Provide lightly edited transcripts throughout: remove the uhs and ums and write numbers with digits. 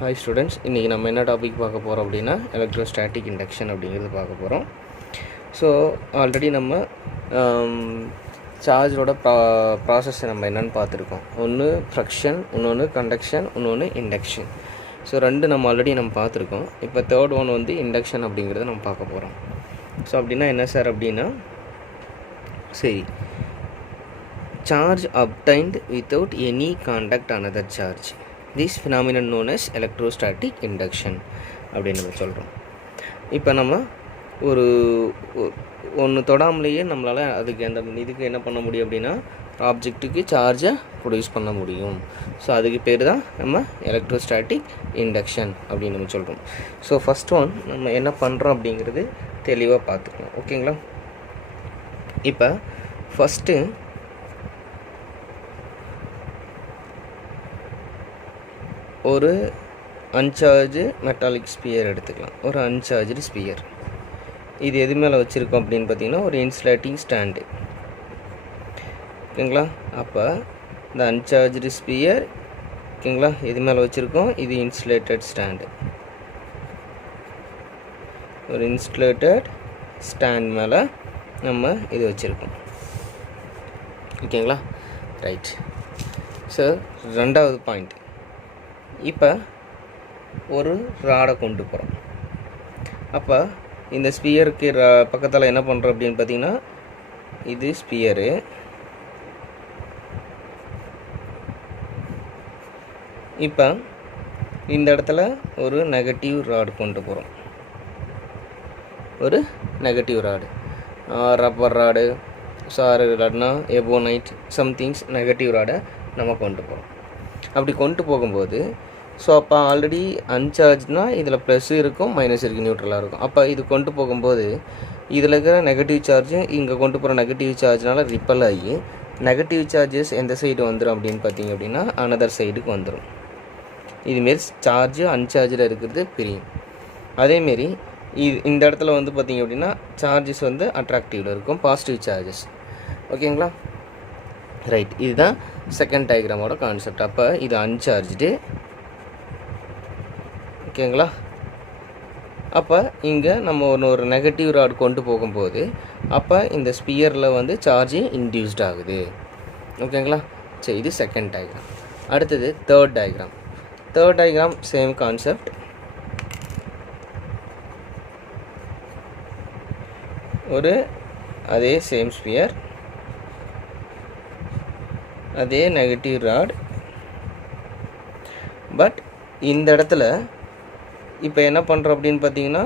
Hi students, இன்றைக்கி நம்ம என்ன டாபிக் பார்க்க போகிறோம் அப்படின்னா எலக்ட்ரோஸ்டாட்டிக் இண்டக்ஷன் அப்படிங்கிறது பார்க்க போகிறோம். ஸோ ஆல்ரெடி நம்ம சார்ஜோட ப்ராசஸ் நம்ம என்னென்னு பார்த்துருக்கோம். ஒன்று ஃப்ரக்ஷன், இன்னொன்று கண்டக்ஷன், இன்னொன்று இண்டக்ஷன். ஸோ ரெண்டு நம்ம ஆல்ரெடி நம்ம பார்த்துருக்கோம். இப்போ தேர்ட் ஒன் வந்து இண்டக்ஷன் அப்படிங்கிறத நம்ம பார்க்க போகிறோம். ஸோ அப்படின்னா என்ன சார் அப்படின்னா, சரி, charge obtained without any contact another charge, this phenomenon known as electrostatic induction அப்படின்னு நம்ம சொல்கிறோம். இப்போ நம்ம ஒன்று தொடாமலேயே நம்மளால் இதுக்கு என்ன பண்ண முடியும் அப்படின்னா, ஆப்ஜெக்ட்டுக்கு சார்ஜை ப்ரொடியூஸ் பண்ண முடியும். ஸோ அதுக்கு பேர் தான் நம்ம எலக்ட்ரோஸ்டாட்டிக் இண்டக்ஷன் அப்படின்னு நம்ம சொல்கிறோம். ஸோ ஃபஸ்ட் ஒன் நம்ம என்ன பண்ணுறோம் அப்படிங்கிறது தெளிவாக பார்த்துக்கலாம். ஓகேங்களா? இப்போ ஃபஸ்ட்டு ஒரு அன்சார்ஜு மெட்டாலிக் ஸ்பியர் எடுத்துக்கலாம். ஒரு அன்சார்ஜு ஸ்பியர் இது எது மேலே வச்சுருக்கோம் அப்படின்னு பார்த்தீங்கன்னா, ஒரு இன்சுலேட்டிங் ஸ்டாண்டு. ஓகேங்களா? அப்போ இந்த அன்சார்ஜு ஸ்பியர், ஓகேங்களா, எது மேலே வச்சுருக்கோம்? இது இன்சுலேட்டட் ஸ்டாண்டு. ஒரு இன்சுலேட்டட் ஸ்டாண்ட் மேலே நம்ம இது வச்சுருக்கோம். ஓகேங்களா? ரைட். ஸோ ரெண்டாவது பாயிண்ட், இப்போ ஒரு ராடை கொண்டு போகிறோம். அப்போ இந்த ஸ்பியருக்கு பக்கத்தில் என்ன பண்ணுறோம் அப்படின்னு பார்த்தீங்கன்னா, இது ஸ்பியரு, இப்போ இந்த இடத்துல ஒரு நெகட்டிவ் ராடு கொண்டு போகிறோம். ஒரு negative rod, rubber rod, sir ராடுனா எபோனைட், சம்திங்ஸ் நெகட்டிவ் ராடை நம்ம கொண்டு போகிறோம். அப்படி கொண்டு போகும்போது, ஸோ அப்போ ஆல்ரெடி அன்சார்ஜ்னால் இதில் ப்ளஸ் இருக்கும், மைனஸ் இருக்குது, நியூட்ரலாக இருக்கும். அப்போ இது கொண்டு போகும்போது இதில் இருக்கிற நெகட்டிவ் சார்ஜும் இங்கே கொண்டு போகிற நெகட்டிவ் சார்ஜ்னால் ரிப்பல் ஆகி நெகட்டிவ் சார்ஜஸ் எந்த சைடு வந்துடும் அப்படின்னு பார்த்தீங்க அப்படின்னா, அனதர் சைடுக்கு வந்துடும். இதுமாரி சார்ஜு அன்சார்ஜில் இருக்கிறது பிரியும். அதேமாரி இந்த இடத்துல வந்து பார்த்திங்க அப்படின்னா, சார்ஜஸ் வந்து அட்ராக்டிவில் இருக்கும், பாசிட்டிவ் சார்ஜஸ். ஓகேங்களா? ரைட். இதுதான் செகண்ட் டயக்ராமோட கான்செப்ட். அப்போ இது அன்சார்ஜ்டு. ஓகேங்களா? அப்போ இங்கே நம்ம ஒரு நெகட்டிவ் ராட் கொண்டு போகும்போது அப்போ இந்த ஸ்பியரில் வந்து சார்ஜ் இன்டியூஸ்ட் ஆகுது. ஓகேங்களா? சரி, இது செகண்ட் டயக்ராம். அடுத்தது third diagram. Third diagram same concept. ஒரு அதே சேம் ஸ்பியர், அதே நெகட்டிவ் ராட், பட் இந்த இடத்துல இப்போ என்ன பண்ணுறோம் அப்படின்னு பார்த்தீங்கன்னா,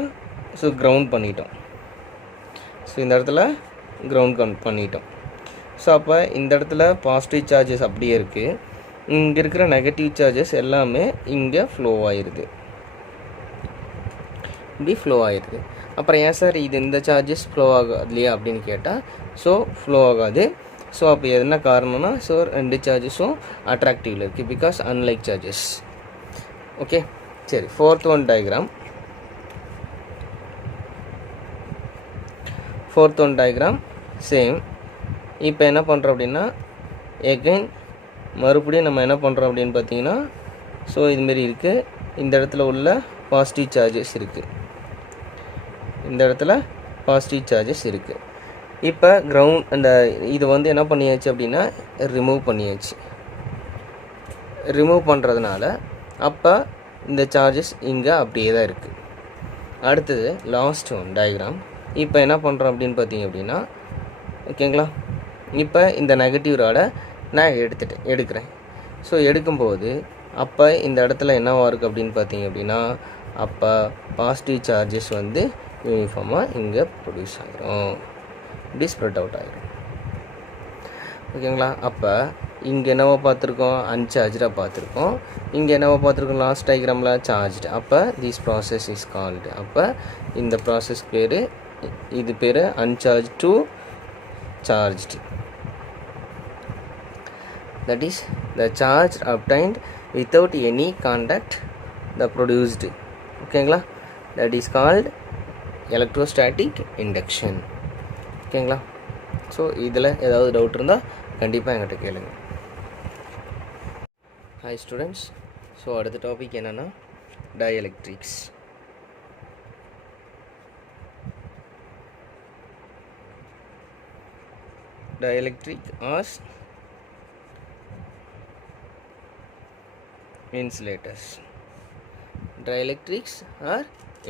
ஸோ கிரவுண்ட் பண்ணிட்டோம். ஸோ இந்த இடத்துல கிரவுண்ட் பண்ணிட்டோம். ஸோ அப்போ இந்த இடத்துல பாசிட்டிவ் சார்ஜஸ் அப்படியே இருக்குது, இங்கே இருக்கிற நெகட்டிவ் சார்ஜஸ் எல்லாமே இங்கே ஃப்ளோ ஆயிடுது, இப்படி ஃப்ளோ ஆயிடுது. அப்புறம் ஏன் சார் இது இந்த சார்ஜஸ் ஃப்ளோ ஆகாது இல்லையா அப்படின்னு கேட்டால், ஸோ ஃப்ளோ ஆகாது. ஸோ அப்போ என்ன காரணம்னா, ஸோ ரெண்டு சார்ஜஸும் அட்ராக்டிவில் இருக்குது, பிகாஸ் அன்லைக் சார்ஜஸ். ஓகே, சரி. Fourth one diagram same. இப்போ என்ன பண்ணுறோம் அப்படின்னா, எகைன் மறுபடியும் நம்ம என்ன பண்ணுறோம் அப்படின்னு பார்த்தீங்கன்னா, ஸோ இதுமாரி இருக்குது, இந்த இடத்துல உள்ள பாசிட்டிவ் சார்ஜஸ் இருக்குது, இந்த இடத்துல பாசிட்டிவ் சார்ஜஸ் இருக்குது. இப்போ இந்த இது வந்து என்ன பண்ணியாச்சு அப்படின்னா, ரிமூவ் பண்ணியாச்சு. ரிமூவ் பண்ணுறதுனால அப்போ இந்த சார்ஜஸ் இங்கே அப்படியே தான் இருக்குது. அடுத்தது லாஸ்ட் ஒன் டயக்ராம். இப்போ என்ன பண்ணுறோம் அப்படின்னு பார்த்தீங்க அப்படின்னா, ஓகேங்களா, இப்போ இந்த நெகட்டிவ் ராடை நான் எடுக்கிறேன். ஸோ எடுக்கும்போது அப்போ இந்த இடத்துல என்னவாக இருக்குது அப்படின்னு பார்த்தீங்க அப்படின்னா, அப்போ பாசிட்டிவ் சார்ஜஸ் வந்து யூனிஃபார்மாக இங்கே ப்ரொடியூஸ் ஆகிரும், இப்படி ஸ்ப்ரெட் அவுட் ஆகிரும். ஓகேங்களா? அப்போ இங்கே என்னவோ பார்த்துருக்கோம், அன்சார்ஜாக பார்த்துருக்கோம். இங்கே என்னவோ பார்த்துருக்கோம், லாஸ்ட் டயக்ராமில் சார்ஜ்டு. அப்போ திஸ் ப்ராசஸ் இஸ் கால்டு, அப்போ இந்த ப்ராசஸ் பேர், இது பேர் அன்சார்ஜ் to charged. That is the charge obtained without any contact the produced. ஓகேங்களா, that is called electrostatic induction. ஓகேங்களா. ஸோ இதில் ஏதாவது டவுட் இருந்தால் கண்டிப்பாக என்கிட்ட கேளுங்க. Hi students. ஸோ அடுத்த டாபிக் என்னென்னா டயஎலக்ட்ரிக்ஸ். Dielectric or insulators. Dielectrics are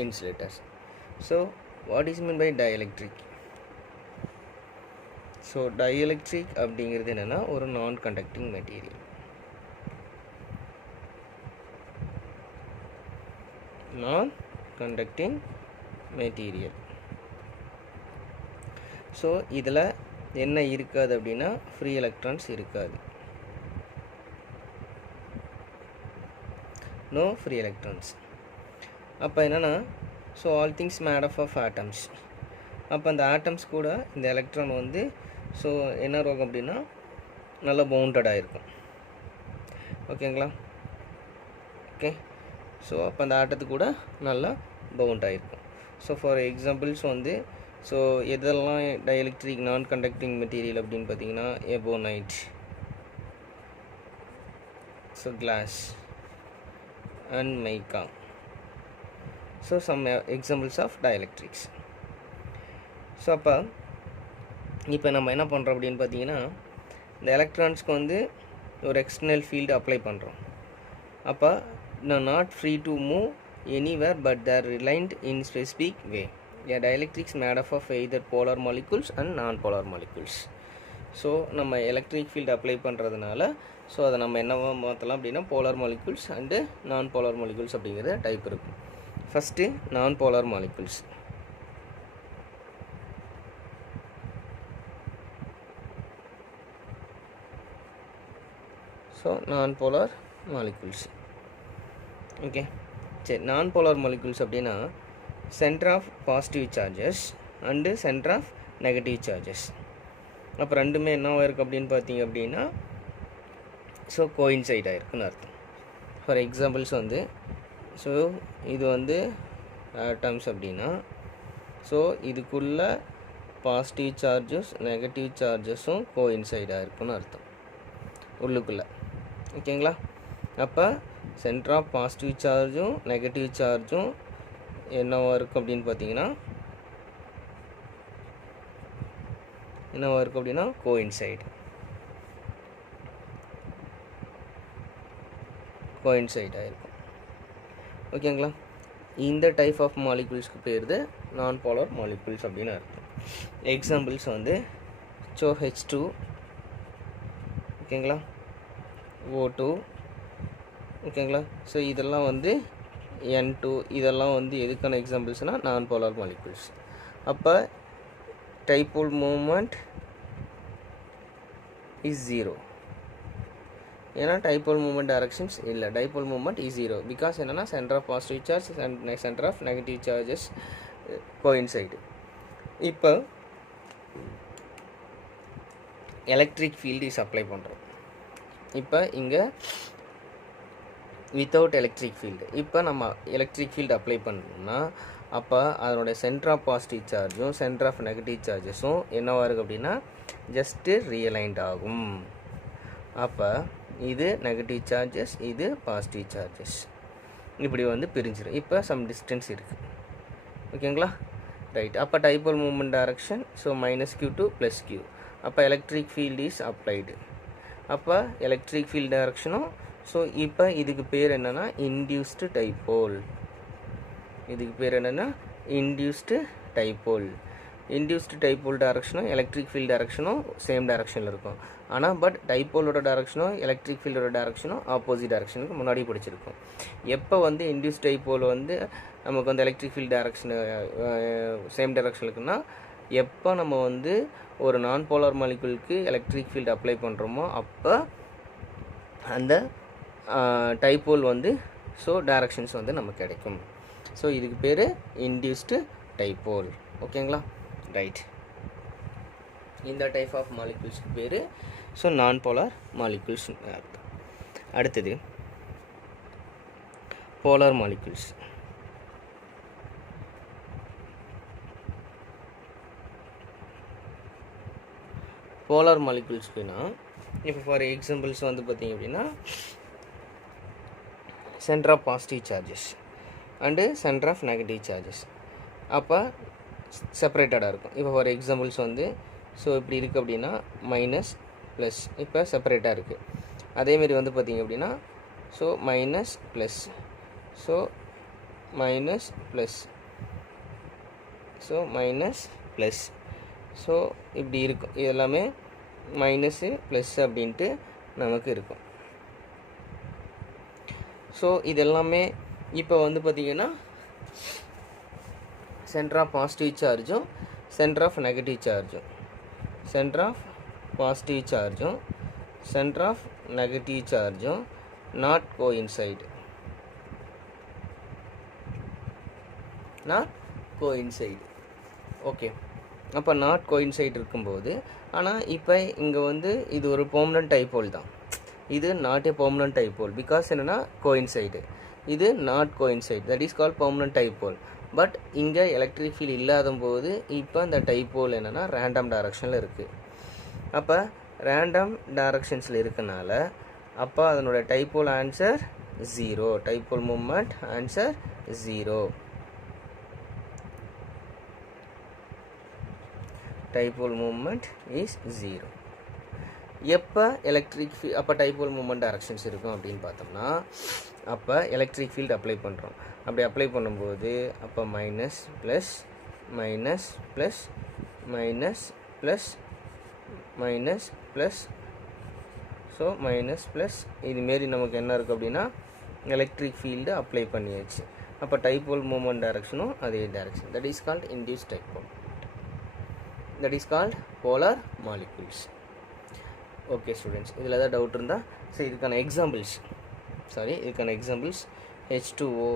insulators. So what is meant by dielectric? So dielectric அப்படிங்கிறது என்னன்னா ஒரு non conducting material. Non conducting material. So இதில் என்ன இருக்காது அப்படின்னா ஃப்ரீ எலக்ட்ரான்ஸ் இருக்காது. No free electrons. அப்போ என்னென்னா so all things made of atoms. அப்போ அந்த ஆட்டம்ஸ் கூட இந்த எலக்ட்ரான் வந்து ஸோ என்ன இருக்கும் அப்படின்னா நல்லா பவுண்டடாக இருக்கும். ஓகேங்களா. ஓகே. ஸோ அப்போ அந்த ஆட்டத்துக்கு கூட நல்லா பவுண்டாக இருக்கும். ஸோ ஃபார் எக்ஸாம்பிள்ஸ் வந்து ஸோ எதெல்லாம் டயஎலக்ட்ரிக் நான் கண்டக்டிங் மெட்டீரியல் அப்படின்னு பார்த்தீங்கன்னா ebonite, so glass and mica. So some examples of dielectrics. So அப்போ இப்போ நம்ம என்ன பண்ணுறோம் அப்படின்னு பார்த்தீங்கன்னா இந்த எலக்ட்ரான்ஸ்க்கு வந்து ஒரு எக்ஸ்டர்னல் ஃபீல்டு அப்ளை பண்ணுறோம். அப்போ not free to move anywhere but they're realigned in specific way. Dielectrics made up of either polar molecules and non-polar molecules. So நம்ம எலக்ட்ரிக் ஃபீல்டு அப்ளை பண்ணுறதுனால ஸோ அதை நம்ம என்னவா மாற்றலாம் அப்படின்னா polar molecules and non polar molecules அப்படிங்கிற type இருக்கும். First non polar molecules. So non polar molecules. Okay சரி. நான் போலார் மாலிகுல்ஸ் அப்படின்னா centre of positive charges and centre of negative charges. அப்போ ரெண்டுமே என்னவாக இருக்குது அப்படின்னு பார்த்தீங்க அப்படின்னா ஸோ கோயின்சைட் ஆகிருக்குன்னு அர்த்தம். ஃபார் எக்ஸாம்பிள்ஸ் வந்து ஸோ இது வந்து ஆட்டம்ஸ் அப்படின்னா ஸோ இதுக்குள்ள பாசிட்டிவ் சார்ஜஸ் நெகட்டிவ் சார்ஜஸும் கோயின்சைடாக இருக்குன்னு அர்த்தம் உள்ளுக்குள்ளே. ஓகேங்களா. அப்போ சென்டர் ஆஃப் பாசிட்டிவ் சார்ஜும் நெகட்டிவ் சார்ஜும் என்னவாக இருக்கும் அப்படின்னு பார்த்தீங்கன்னா என்னவாக இருக்கும் அப்படின்னா கோயின்சைட் ஆகிருக்கும். ஓகேங்களா. இந்த டைப் ஆஃப் மாலிகுல்ஸ்க்கு பேர் நான் போலார் மாலிகுல்ஸ் அப்படின்னு அர்த்தம். எக்ஸாம்பிள்ஸ் வந்து ஸோ H2, ஓகேங்களா, O2, ஓகேங்களா. ஸோ இதெல்லாம் வந்து N2, இதெல்லாம் வந்து எதுக்கான எக்ஸாம்பிள்ஸ்னால் நான் போலார் மாலிகுல்ஸ். அப்போ டைபோல் மூமெண்ட் இஸ் 0. ஏன்னா டைபோல் மூமெண்ட் டைரக்ஷன்ஸ் இல்லை. டைபோல் மூமெண்ட் இஸ் 0 பிகாஸ் என்னென்னா centre of positive charge and centre of negative charges coincide. இப்போ எலக்ட்ரிக் ஃபீல்டு இஸ் அப்ளை பண்ணுறோம். இப்போ இங்கே வித்தவுட் எலக்ட்ரிக் ஃபீல்டு. இப்போ நம்ம எலக்ட்ரிக் ஃபீல்டு அப்ளை பண்ணோம்னா அப்போ அதனோட சென்டர் ஆஃப் பாசிட்டிவ் சார்ஜும் சென்டர் ஆஃப் நெகட்டிவ் சார்ஜஸும் என்னவாக இருக்குது அப்படின்னா ஜஸ்ட்டு ரியலைன்ட் ஆகும். அப்போ இது நெகட்டிவ் சார்ஜஸ், இது பாசிட்டிவ் சார்ஜஸ், இப்படி வந்து பிரிஞ்சிடும். இப்போ சம் டிஸ்டன்ஸ் இருக்குது. ஓகேங்களா. ரைட். அப்போ dipole moment direction so -q to +q. அப்போ எலக்ட்ரிக் ஃபீல்டு இஸ் அப்ளைடு. அப்போ எலக்ட்ரிக் ஃபீல்டு டைரக்ஷனும் ஸோ இப்போ இதுக்கு பேர் என்னென்னா இன்டியூஸ்டு டைபோல். இதுக்கு பேர் என்னென்னா இன்டியூஸ்டு டைபோல். இன்டியூஸ்டு டைபோல் டைரக்ஷனும் எலக்ட்ரிக் ஃபீல்டு டைரக்ஷனும் சேம் டைரக்ஷனில் இருக்கும். ஆனால் பட் டைபோலோட டைரக்ஷனும் எலக்ட்ரிக் ஃபீல்டோட டைரக்ஷனும் ஆப்போசிட் டைரக்ஷனுக்கு முன்னாடி படிச்சிருக்கும். எப்போ வந்து இன்டியூஸ் டைபோல் வந்து நமக்கு வந்து எலக்ட்ரிக் ஃபீல்டு டைரக்ஷனு சேம் டைரக்ஷன் இருக்குன்னா எப்போ நம்ம வந்து ஒரு நான் போலார் மாலிகுலுக்கு எலக்ட்ரிக் ஃபீல்டு அப்ளை பண்ணுறோமோ அப்போ அந்த டைபோல் வந்து ஸோ டைரக்ஷன்ஸ் வந்து நமக்கு கிடைக்கும். ஸோ இதுக்கு பேர் இன்டியூஸ்டு டைபோல். ஓகேங்களா. ரைட். இந்த டைப் ஆஃப் மாலிகுல்ஸ்க்கு பேர் ஸோ நான் போலார் மாலிகுல்ஸ் அர்த்தம். அடுத்தது polar molecules. Polar molecules இப்போ ஃபார் எக்ஸாம்பிள்ஸ் வந்து பார்த்திங்க அப்படின்னா centre of positive charges and centre of negative charges அப்போ செப்பரேட்டடாக இருக்கும். இப்போ ஃபார் எக்ஸாம்பிள்ஸ் வந்து ஸோ இப்படி இருக்குது அப்படின்னா மைனஸ் ப்ளஸ் இப்போ செப்பரேட்டாக இருக்குது. அதேமாரி வந்து பார்த்திங்க அப்படின்னா so minus plus so minus plus so minus plus so இப்படி இருக்கும். இது எல்லாமே மைனஸு ப்ளஸ் அப்படின்ட்டு நமக்கு இருக்கும். ஸோ இது எல்லாமே இப்போ வந்து பார்த்திங்கன்னா சென்டர் ஆஃப் பாசிட்டிவ் சார்ஜும் சென்டர் ஆஃப் நெகட்டிவ் சார்ஜும் சென்டர் ஆஃப் பாசிட்டிவ் சார்ஜும் சென்டர் ஆஃப் நெகட்டிவ் சார்ஜும் நாட் கோஇன்சைடு ஓகே. அப்போ நாட் கோஇன்சைடு இருக்கும்போது ஆனால் இப்போ இங்கே வந்து இது ஒரு பெர்மனன்ட் டைபோல் தான். இது not a permanent dipole because என்னென்னா கோஇன்சைடு. இது not coincide, that is called permanent dipole. But இங்கே எலக்ட்ரிக் ஃபீல்ட் இல்லாத போது இப்போ இந்த டைபோல் என்னென்னா ரேண்டம் டைரக்ஷனில் இருக்குது. அப்போ ரேண்டம் டைரக்ஷன்ஸில் இருக்கனால அப்போ அதனோட dipole answer 0, dipole moment answer 0. Dipole moment is 0. எப்போ எலக்ட்ரிக் ஃபீல்ட் அப்போ டைபோல் மூமெண்ட் டைரக்ஷன்ஸ் இருக்கும் அப்படின்னு பார்த்தோம்னா அப்போ எலக்ட்ரிக் ஃபீல்டு அப்ளை பண்ணுறோம். அப்படி அப்ளை பண்ணும்போது அப்போ minus plus minus plus minus plus minus plus so minus plus இதுமாரி நமக்கு என்ன இருக்குது அப்படின்னா எலக்ட்ரிக் ஃபீல்டு அப்ளை பண்ணியாச்சு. அப்போ டைபோல் மூமெண்ட் டைரக்ஷனும் அதே direction, that is called induce dipole, that is called polar molecules. Okay students, இதில் ஏதாவது டவுட் இருந்தால் ஸோ இதுக்கான examples H2O,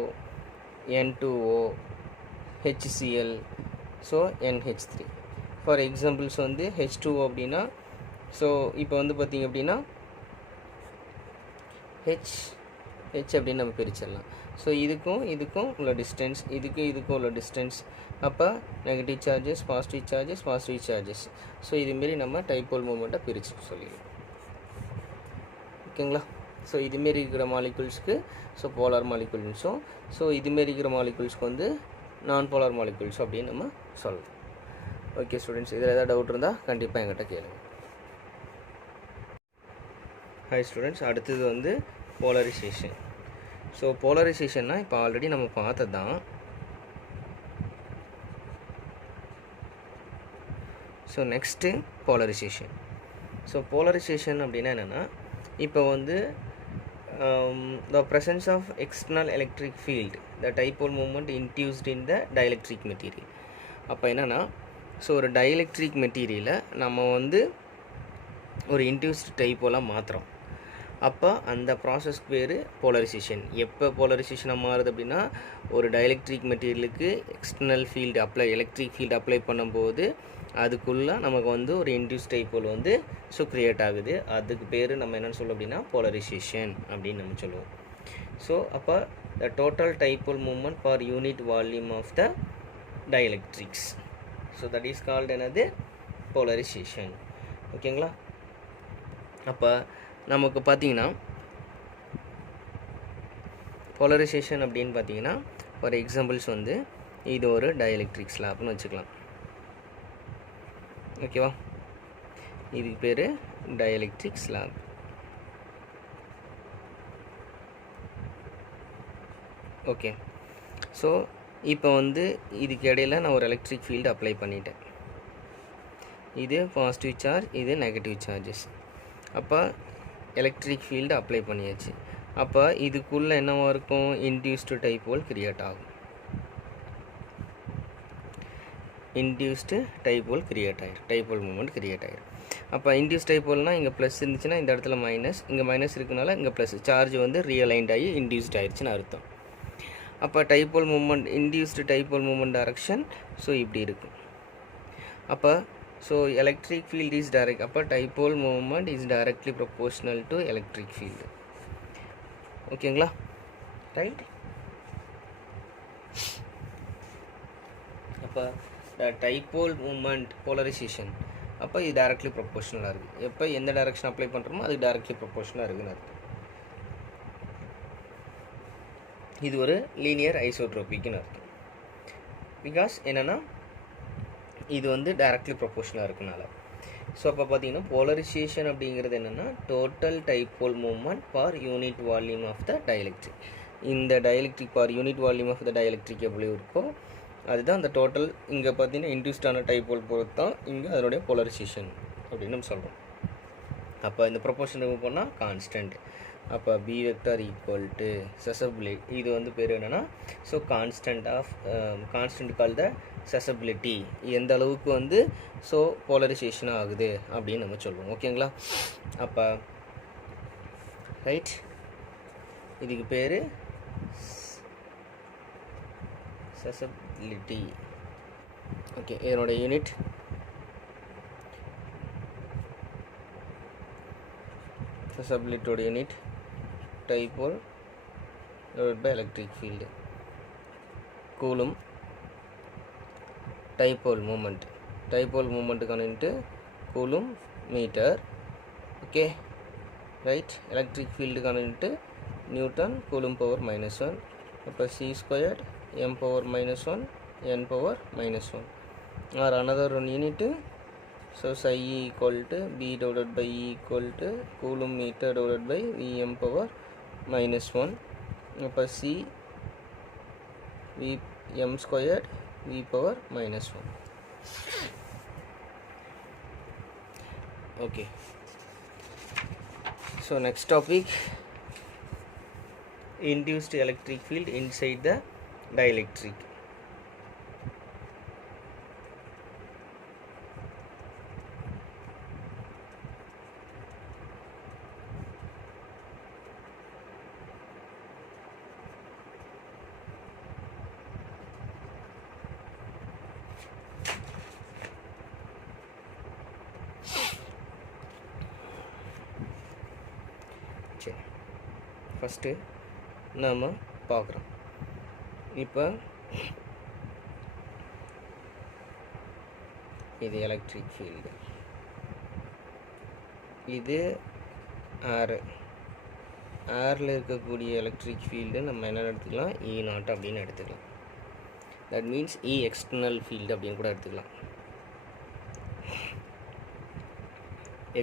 N2O, HCl, so NH3. For examples வந்து H2O அப்படின்னா ஸோ இப்போ வந்து பார்த்திங்க அப்படின்னா ஹெச் அப்படின்னு நம்ம பிரிச்சிடலாம். ஸோ இதுக்கும் உள்ள டிஸ்டன்ஸ், இதுக்கும் உள்ள டிஸ்டன்ஸ். அப்போ negative charges, positive charges. So இதுமாரி நம்ம டைபோல் மூமெண்ட்டை பிரித்து சொல்லிடலாம். ஓகேங்களா? ஸோ இதுமாரி இருக்கிற மாலிகுல்ஸ்க்கு ஸோ போலார் மாலிகுல்ஸும், ஸோ இதுமாரி இருக்கிற மாலிகுல்ஸ்க்கு வந்து நான் போலார் மாலிகுல்ஸ் அப்படின்னு நம்ம சொல்லலாம். ஓகே ஸ்டூடெண்ட்ஸ், இதில் ஏதாவது டவுட் இருந்தால் கண்டிப்பாக என்கிட்ட கேளுங்க. ஹாய் ஸ்டூடெண்ட்ஸ், அடுத்தது வந்து போலரைசேஷன். ஸோ போலரைசேஷன்னா இப்போ ஆல்ரெடி நம்ம பார்த்தது தான். So next polarisation. So polarisation அப்படின்னா என்னென்னா இப்போ வந்து the presence of external electric field, the dipole moment induced in the dielectric material. அப்போ என்னென்னா ஸோ ஒரு dielectric மெட்டீரியலை நம்ம வந்து ஒரு இன்டியூஸ்ட் டைப்போலாக மாற்றுறோம். அப்போ அந்த ப்ராசஸ்க்கு பேர் போலரைசேஷன். எப்போ போலரைசேஷனாக மாறுது அப்படின்னா ஒரு டயலெக்ட்ரிக் மெட்டீரியலுக்கு external field electric field apply பண்ணும்போது அதுக்குள்ளே நமக்கு வந்து ஒரு இன்டியூஸ் டைப்போல் வந்து ஸோ க்ரியேட் ஆகுது. அதுக்கு பேர் நம்ம என்னென்னு சொல்லுவோம் அப்படின்னா போலரைசேஷன் அப்படின்னு நம்ம சொல்லுவோம். ஸோ அப்போ the total dipole moment for unit volume of the dielectrics, so that is called என்னது போலரைசேஷன். ஓகேங்களா? அப்போ நமக்கு பார்த்திங்கன்னா போலரைசேஷன் அப்படின்னு பார்த்தீங்கன்னா ஃபார் எக்ஸாம்பிள்ஸ் வந்து இது ஒரு டயலெக்ட்ரிக் ஸ்லாப்னு வச்சுக்கலாம். ஓகேவா? இதுக்கு பேர் டயலெக்ட்ரிக் ஸ்லாப். ஓகே. ஸோ இப்போ வந்து இதுக்கு இடையில் நான் ஒரு எலக்ட்ரிக் ஃபீல்டு அப்ளை பண்ணிட்டேன். இது பாசிட்டிவ் சார்ஜ், இது நெகட்டிவ் சார்ஜஸ். அப்போ எலக்ட்ரிக் ஃபீல்டு அப்ளை பண்ணியாச்சு. அப்போ இதுக்குள்ளே என்னவாக இருக்கும்? இன்டியூஸ்டு டைப்போல் கிரியேட் ஆகும். இன்டியூஸ்டு டைப்போல் கிரியேட் ஆகிடும், டைப்போல் மூமெண்ட் கிரியேட் ஆகிடும். அப்போ இன்டியூஸ் டைப்போல்னால் இங்கே ப்ளஸ் இருந்துச்சுன்னா இந்த இடத்துல மைனஸ், இங்கே மைனஸ் இருக்கனால இங்கே ப்ளஸ், சார்ஜ் வந்து ரியலைண்ட் ஆகி இன்டியூஸ்ட் ஆகிடுச்சுன்னு அர்த்தம். அப்போ dipole moment, induced dipole moment direction so இப்படி இருக்கும். அப்போ so electric field is direct, அப்போ dipole moment is directly proportional to electric field. ஓகேங்களா? ரைட். அப்போ டைபோல் மூமெண்ட் போலரைசேஷன் அப்போ இது டைரக்ட்லி ப்ரொபோஷனலாக இருக்குது. எப்போ எந்த டைரக்ஷன் அப்ளை பண்ணுறோமோ அது டைரக்ட்லி ப்ரொபோஷனலாக இருக்குன்னு அர்த்தம். இது ஒரு லீனியர் ஐசோட்ரோபிக்னு அர்த்தம். பிகாஸ் என்னென்னா இது வந்து டைரக்ட்லி ப்ரொபோஷனலாக இருக்குனால. ஸோ அப்போ பார்த்தீங்கன்னா போலரைசேஷன் அப்படிங்கிறது என்னென்னா total dipole moment per unit volume of the dielectric. இந்த dielectric per unit volume of the dielectric எவ்வளோ இருக்கோ அதுதான் அந்த டோட்டல். இங்கே பார்த்தீங்கன்னா இன்டியூஸ்டான டைபோல் பொறுத்து தான் இங்கே அதனுடைய போலரைசேஷன் அப்படின்னு நம்ம சொல்கிறோம். அப்போ இந்த ப்ரொபோர்ஷன் ரிமூவ் பண்ணால் கான்ஸ்டன்ட். அப்போ P vector equal to susceptibility, இது வந்து பேர் என்னென்னா so constant call the susceptibility, எந்த அளவுக்கு வந்து ஸோ போலரைசேஷன் ஆகுது அப்படின்னு நம்ம சொல்லுவோம். ஓகேங்களா? அப்போ ரைட், இதுக்கு பேர் சசபிலிட்டி. ஓகே, இதனோட யூனிட் சசபிலிட்டியோட unit dipole divide by electric field. Coulomb dipole மூமெண்ட்டுக்கான unit coulomb metre. Okay right. Electric ஃபீல்டுக்கான யூனிட்டு நியூட்டன் கூலும் பவர் -1. அப்போ c² m power -1 n power -1 or another one unit. So psi e equal to b divided by e equal to coulomb meter divided by vm power -1. அப்போ c v m squared v power -1. Okay, so next topic, induced electric field inside the dielectric. சரி, first நாம் பார்க்குறோம். இப்போ இது electric field, இது ஏரில் இருக்கக்கூடிய electric field நம்ம என்ன எடுத்துக்கலாம், E0 அப்படின்னு எடுத்துக்கலாம். That means E external field அப்படின்னு கூட எடுத்துக்கலாம்.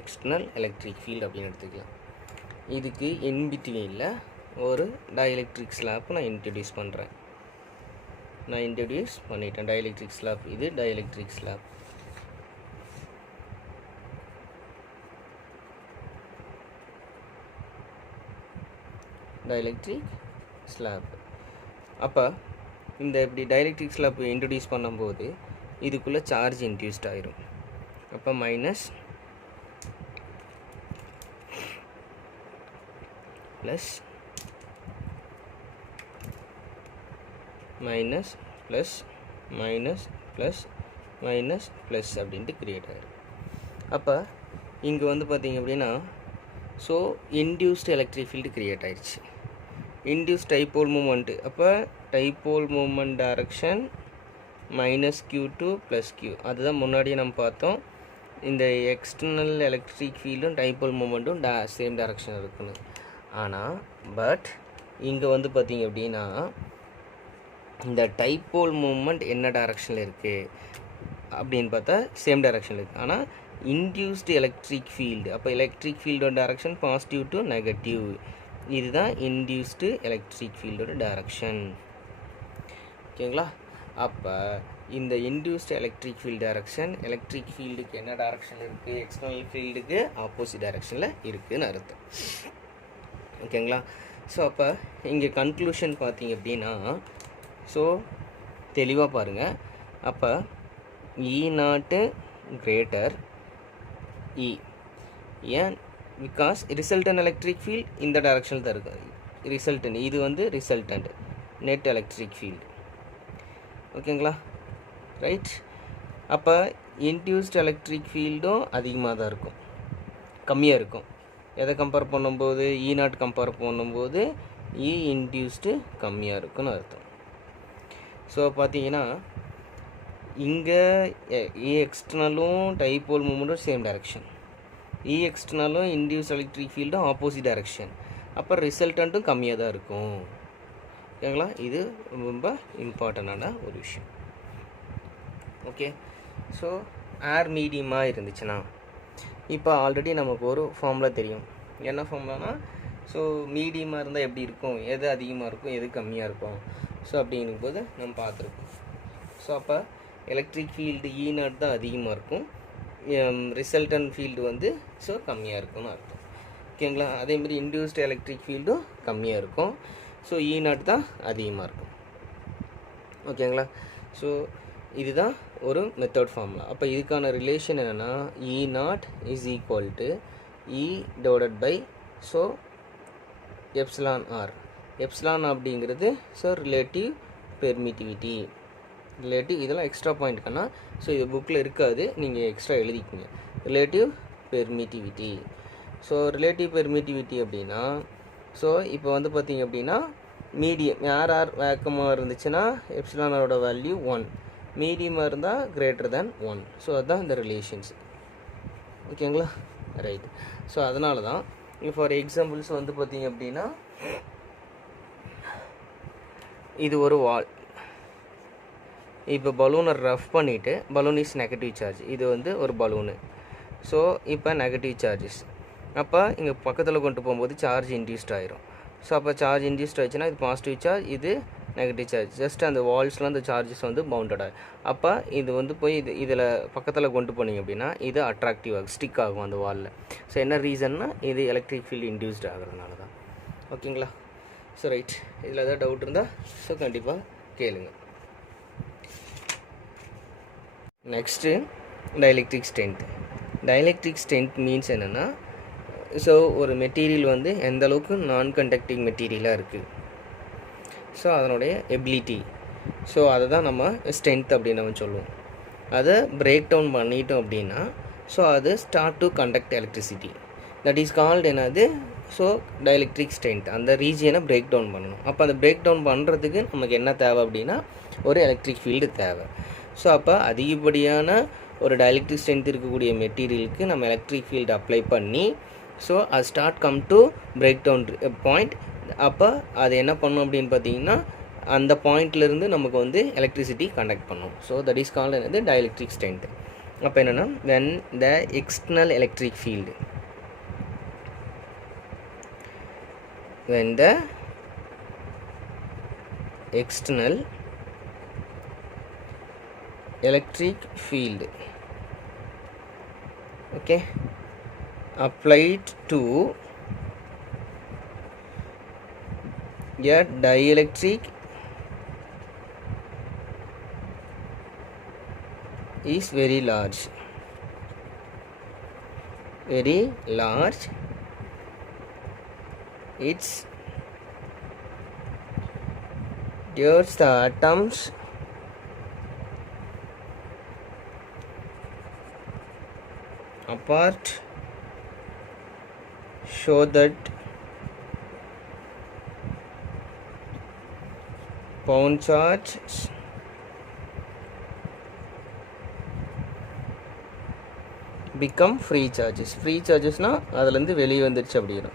எக்ஸ்டர்னல் எலக்ட்ரிக் ஃபீல்டு அப்படின்னு எடுத்துக்கலாம். இதுக்கு இன்பிட்வீனில் ஒரு டயலெக்ட்ரிக் ஸ்லாப் நான் இன்ட்ரடியூஸ் பண்ணிட்டேன். Dielectric slab. இது டயலெக்ட்ரிக் ஸ்லாப். அப்போ இந்த இப்படி டயலெக்ட்ரிக் ஸ்லாப் இன்ட்ரடியூஸ் பண்ணும்போது இதுக்குள்ளே சார்ஜ் இன்டியூஸ்ட் ஆயிரும். அப்போ minus plus minus plus minus plus minus plus அப்படின்ட்டு க்ரியேட் ஆகிடும். அப்போ இங்கே வந்து பார்த்திங்க அப்படின்னா so induced electric field create ஆகிடுச்சு. Induce dipole moment. அப்போ dipole moment direction -q2 + q. அதுதான் முன்னாடியே நம்ம பார்த்தோம். இந்த எக்ஸ்டர்னல் எலக்ட்ரிக் ஃபீல்டும் டைபோல் மூமெண்ட்டும் சேம் டைரக்ஷன் இருக்குன்னு. ஆனால் பட் இங்கே வந்து பார்த்திங்க அப்படின்னா இந்த டைபோல் மூமெண்ட் என்ன டைரக்ஷனில் இருக்குது அப்படின்னு பார்த்தா சேம் டைரக்ஷனில் இருக்குது. ஆனால் இன்டியூஸ்டு எலக்ட்ரிக் ஃபீல்டு, அப்போ எலக்ட்ரிக் ஃபீல்டோட டைரக்ஷன் பாசிட்டிவ் டு நெகட்டிவ். இதுதான் இன்டியூஸ்டு எலக்ட்ரிக் ஃபீல்டோட டைரக்ஷன். ஓகேங்களா? அப்போ இந்த induced electric field direction electric ஃபீல்டுக்கு என்ன டைரக்ஷன் இருக்குது, எக்ஸ்டர்னல் ஃபீல்டுக்கு ஆப்போசிட் டைரக்ஷனில் இருக்குதுன்னு அர்த்தம். ஓகேங்களா? ஸோ அப்போ இங்கே கன்க்ளூஷன் பார்த்தீங்க அப்படின்னா ஸோ தெளிவாக பாருங்கள். அப்போ E0 greater E. ஏன்? பிகாஸ் ரிசல்டன்ட் எலக்ட்ரிக் ஃபீல்ட் இந்த டைரக்ஷனில் தான் இருக்குது. ரிசல்டன்ட் இது வந்து ரிசல்டன்ட் நெட் எலக்ட்ரிக் ஃபீல்டு. ஓகேங்களா? ரைட். அப்போ இன்டியூஸ்ட் எலக்ட்ரிக் ஃபீல்டும் அதிகமாக தான் இருக்கும், கம்மியாக இருக்கும். எதை கம்பேர் பண்ணும்போது E0 கம்பேர் பண்ணும்போது E இன்டியூஸ்டு கம்மியாக இருக்குன்னு அர்த்தம். ஸோ பார்த்தீங்கன்னா இங்கே E எக்ஸ்டர்னலும் டைபோல் மூமெண்ட்டும் சேம் டைரக்ஷன், E எக்ஸ்டர்னலும் இன்டியூஸ் எலக்ட்ரிக் ஃபீல்டும் ஆப்போசிட் டைரக்ஷன். அப்போ ரிசல்டண்ட்டும் கம்மியாக தான் இருக்கும். ஓகேங்களா? இது ரொம்ப இம்பார்ட்டண்டான ஒரு விஷயம். ஓகே, ஸோ ஏர் மீடியமாக இருந்துச்சுன்னா இப்போ ஆல்ரெடி நமக்கு ஒரு ஃபார்முலா தெரியும். என்ன ஃபார்முலானா, ஸோ மீடியமாக இருந்தால் எப்படி இருக்கும், எது அதிகமாக இருக்கும், எது கம்மியாக இருக்கும். ஸோ அப்படிங்கும் போது நம்ம பார்த்துருக்கோம். ஸோ அப்போ எலக்ட்ரிக் ஃபீல்டு E0 தான் அதிகமாக இருக்கும், ரிசல்டன்ட் ஃபீல்டு வந்து ஸோ கம்மியாக இருக்கும்னு அர்த்தம். ஓகேங்களா? அதேமாதிரி இன்டியூஸ்டு எலக்ட்ரிக் ஃபீல்டும் கம்மியாக இருக்கும், ஸோ E0 தான் அதிகமாக இருக்கும். ஓகேங்களா? ஸோ இதுதான் ஒரு மெத்தட் ஃபார்முலா. அப்போ இதுக்கான ரிலேஷன் என்னென்னா E0 is equal to E divided by so epsilon r. Epsilon அப்படிங்கிறது ஸோ ரிலேட்டிவ் பெர்மிட்டிவிட்டி. ரிலேட்டிவ் இதெல்லாம் எக்ஸ்ட்ரா பாயிண்ட் கண்ணா, ஸோ இது புக்கில் இருக்காது, நீங்கள் எக்ஸ்ட்ரா எழுதிக்கிங்க. Relative permittivity. So relative permittivity அப்படின்னா, ஸோ இப்போ வந்து பார்த்திங்க அப்படின்னா மீடியம் யார் வேக்கமாக இருந்துச்சுன்னா எப்சிலானோட வேல்யூ 1, மீடியமாக இருந்தால் கிரேட்டர் தேன் 1. ஸோ அதுதான் இந்த ரிலேஷன்ஸ். ஓகேங்களா? ரைட். ஸோ அதனால தான் இப்போ ஃபார் எக்ஸாம்பிள்ஸ் வந்து பார்த்திங்க அப்படின்னா இது ஒரு வால். இப்போ பலூனை ரஃப் பண்ணிவிட்டு, பலூன் இஸ் நெகட்டிவ் சார்ஜ், இது வந்து ஒரு பலூனு. ஸோ இப்போ நெகட்டிவ் சார்ஜஸ், அப்போ இங்கே பக்கத்தில் கொண்டு போகும்போது சார்ஜ் இன்டியூஸ்ட் ஆயிரும். ஸோ அப்போ சார்ஜ் இன்டியூஸ்ட் ஆயிடுச்சுன்னா இது பாசிட்டிவ் சார்ஜ், இது நெகட்டிவ் சார்ஜ். ஜஸ்ட் அந்த வால்ஸில் அந்த சார்ஜஸ் வந்து பவுண்டட் ஆகும். அப்போ இது வந்து போய் இதில் பக்கத்தில் கொண்டு போனீங்க அப்படின்னா இது அட்ராக்டிவ் ஆகும், ஸ்டிக் ஆகும் அந்த வாலில். ஸோ என்ன ரீசன்னா இது எலக்ட்ரிக் ஃபீல்டு இன்டியூஸ்ட் ஆகிறதுனால தான். ஓகேங்களா? So right. இதில் ஏதாவது டவுட் இருந்தால் ஸோ கண்டிப்பாக கேளுங்க. Next dielectric strength. Dielectric strength means என்னென்னா, ஸோ ஒரு மெட்டீரியல் வந்து எந்த அளவுக்கு நான் கண்டக்டிங் மெட்டீரியலாக இருக்குது, ஸோ அதனுடைய எபிலிட்டி, ஸோ அதை தான் நம்ம ஸ்ட்ரென்த் அப்படின்னு நம்ம சொல்லுவோம். அதை பிரேக் டவுன் பண்ணிட்டோம் அப்படின்னா ஸோ அது start to conduct electricity. That is called என்னது, ஸோ டைஎலக்ட்ரிக் ஸ்ட்ரென்த். அந்த ரீஜியனை பிரேக் டவுன் பண்ணணும். அப்போ அந்த பிரேக் டவுன் பண்ணுறதுக்கு நமக்கு என்ன தேவை அப்படின்னா ஒரு எலக்ட்ரிக் ஃபீல்டு தேவை. ஸோ அப்போ அதிகப்படியான ஒரு டைஎலக்ட்ரிக் ஸ்ட்ரென்த் இருக்கக்கூடிய மெட்டீரியலுக்கு நம்ம எலக்ட்ரிக் ஃபீல்டு அப்ளை பண்ணி ஸோ அது start come to break down point. அப்போ அது என்ன பண்ணும் அப்படின்னு பார்த்தீங்கன்னா அந்த பாயிண்ட்லேருந்து நமக்கு வந்து எலக்ட்ரிசிட்டி கண்டக்ட் பண்ணும். ஸோ தட் இஸ் கால்ட் என்னது டைஎலக்ட்ரிக் ஸ்ட்ரென்த். அப்போ என்னென்னா when the external electric field, when the external electric field, okay, applied to a dielectric is very large, it's tears the atoms apart, show that bound charges become free charges. Free சார்ஜஸ்னால் அதுலேருந்து வெளியே வந்துருச்சு அப்படின்னா,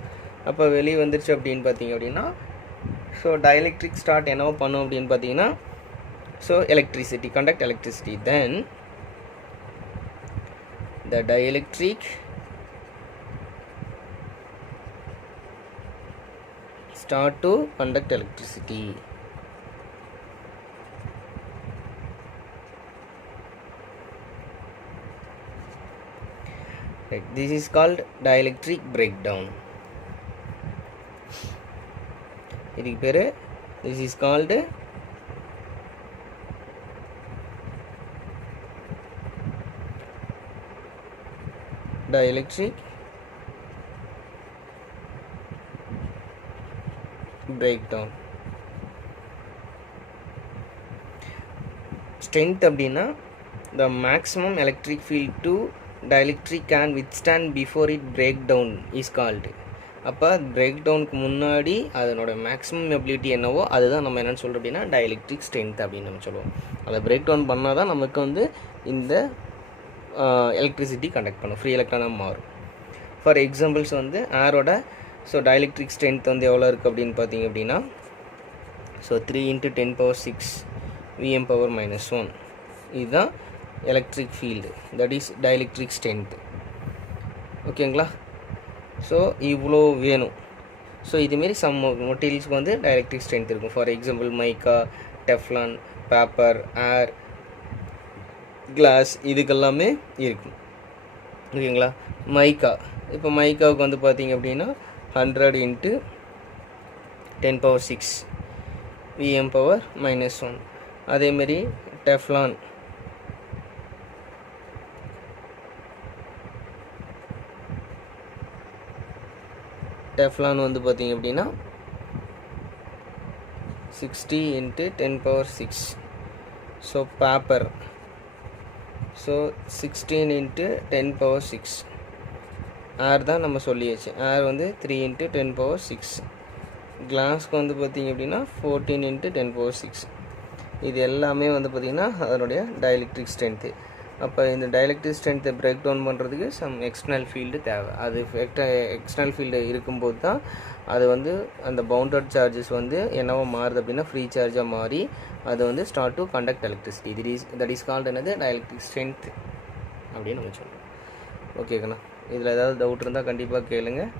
அப்போ வெளியே வந்துருச்சு அப்படின்னு பார்த்தீங்க அப்படின்னா ஸோ டைஎலக்ட்ரிக் ஸ்டார்ட் என்னவோ பண்ணும் அப்படின்னு பார்த்தீங்கன்னா so electricity, conduct electricity. Then the dielectric start to conduct electricity. Right. This is called dielectric breakdown. இதுக்கு பேரு this is called dielectric breakdown. Strength அப்படின்னா the maximum electric field to dielectric can withstand before it break down is called. அப்போ break டவுனுக்கு முன்னாடி அதனோட maximum ability என்னவோ அதுதான் நம்ம என்னென்னு சொல்கிறோம் அப்படின்னா டைஎலக்ட்ரிக் ஸ்ட்ரென்த் அப்படின்னு நம்ம சொல்லுவோம். அதை பிரேக் டவுன் பண்ணால் தான் நமக்கு வந்து இந்த எலக்ட்ரிசிட்டி கண்டக்ட் பண்ணும், ஃப்ரீ எலக்ட்ரானாக மாறும். ஃபார் எக்ஸாம்பிள்ஸ் வந்து ஏரோட ஸோ டைஎலக்ட்ரிக் ஸ்ட்ரென்த் வந்து எவ்வளோ இருக்குது அப்படின்னு பார்த்தீங்க அப்படின்னா, ஸோ 3 × 10⁶ Vm⁻⁻1 இதுதான் electric field, that is dielectric strength. ஓகேங்களா? ஸோ இவ்வளோ வேணும். ஸோ இதுமாரி சம் மெட்டீரியல்ஸ்க்கு வந்து டைஎலக்ட்ரிக் ஸ்ட்ரென்த் இருக்கும். For example mica, Teflon, paper, air, glass இதுக்கெல்லாமே இருக்கும். ஓகேங்களா? மைக்கா, இப்போ மைக்காவுக்கு வந்து பார்த்திங்க அப்படின்னா 100 × 10⁶ Vm⁻⁻1. அதேமாரி டெஃப்லான் வந்து பார்த்திங்க அப்படின்னா 60 × 10⁶. So paper so 16 × 10⁶. ஏர் தான் நம்ம சொல்லியாச்சு, ஏர் வந்து 3 × 10⁶. கிளாஸ்க்கு வந்து பார்த்திங்க அப்படின்னா 14 × 10⁶. இது எல்லாமே வந்து பார்த்திங்கன்னா அதனுடைய டைஎலக்ட்ரிக் ஸ்ட்ரென்த்து. அப்போ இந்த டைஎலக்ட்ரிக் ஸ்ட்ரென்த்தை பிரேக் டவுன் பண்ணுறதுக்கு சம் எக்ஸ்டர்னல் ஃபீல்டு தேவை. அது எக்ஸ்டர்னல் ஃபீல்டு இருக்கும்போது தான் அது வந்து அந்த பவுண்டட் சார்ஜஸ் வந்து என்னவோ மாறுது அப்படின்னா ஃப்ரீ சார்ஜாக மாறி அது வந்து start to conduct electricity. That is called என்னது டைஎலக்ட்ரிக் ஸ்ட்ரென்த் அப்படின்னு நம்ம சொல்லுவோம். ஓகேங்கண்ணா, இதில் ஏதாவது டவுட் இருந்தால் கண்டிப்பாக கேளுங்கள்.